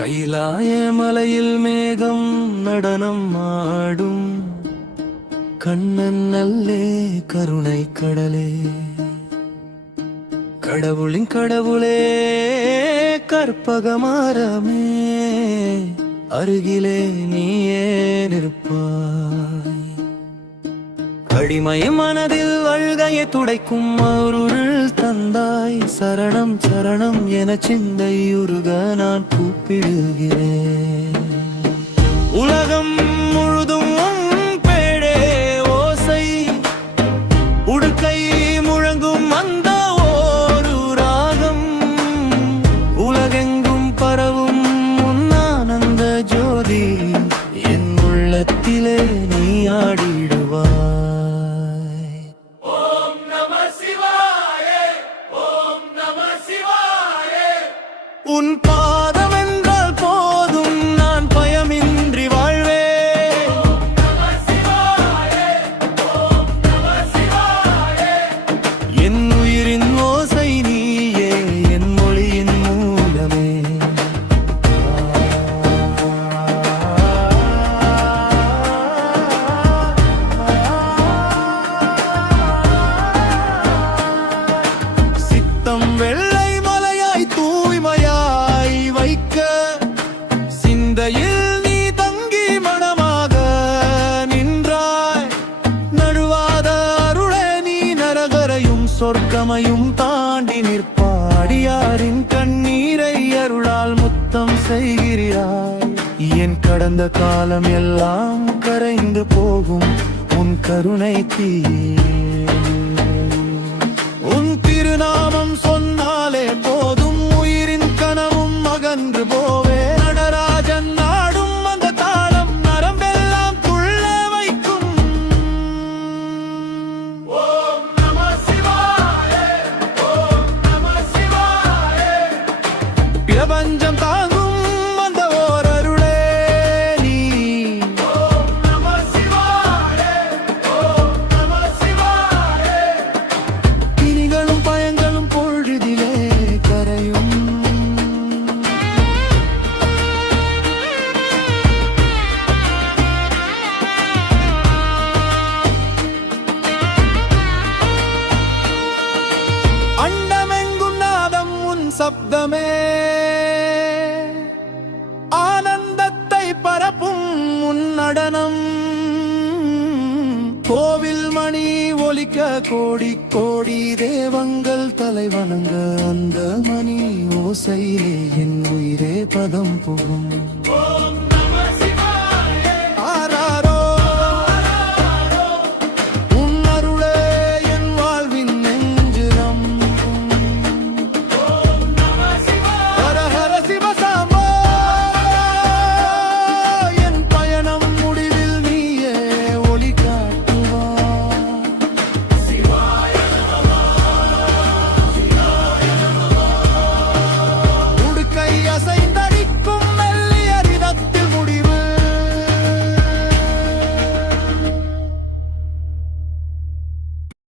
கைலாய மலையில் மேகம் நடனம் ஆடும். கண்ணன் நல்லே கருணை கடலே. கடவுளின் கடவுளே கற்பகமாரமே. அருகிலே நீயே நிற்பாய். அடிமை மனதில் அழுகையை துடைக்கும் அருள் தந்தாய். சரணம் சரணம் என சிந்தையுருக நான் கூப்பிடுகிறேன் உலகம் முழுதும் பேடே ஓசை. உடுக்கை முழங்கும் அந்த ஓரு ராகம். உலகெங்கும் பரவும் உன் ஆனந்த ஜோதி. என் உள்ளத்திலே நீ ஆடிடுவாய். உன் பாதம் ரத்தம் வெள்ளை மலையாய் தூய்மையாய் வைக்க சிந்தையில் நீ தங்கி மனமாக நின்றாய். நழுவாத அருளே நீ நரகரையும் சொர்க்கமையும் தாண்டி நிற்பாடியாரின் கண்ணீரை அருளால் முத்தம் செய்கிறாய். என் கடந்த காலம் எல்லாம் கரைந்து போகும் உன் கருணை தீ தாங்கும் அந்த ஓர் அருளே நீ. ஓம் பயங்களும் பொழுதிலே கரையும். அண்டமெங்கும் நாதம் உன் சப்தமே. பரப்பும் முன்னடனம் கோவில் மணி ஒலிக்க கோடி கோடி தேவங்கள் தலைவணங்க அந்த மணி ஓசையிலே என் உயிரே பதம் புகும்.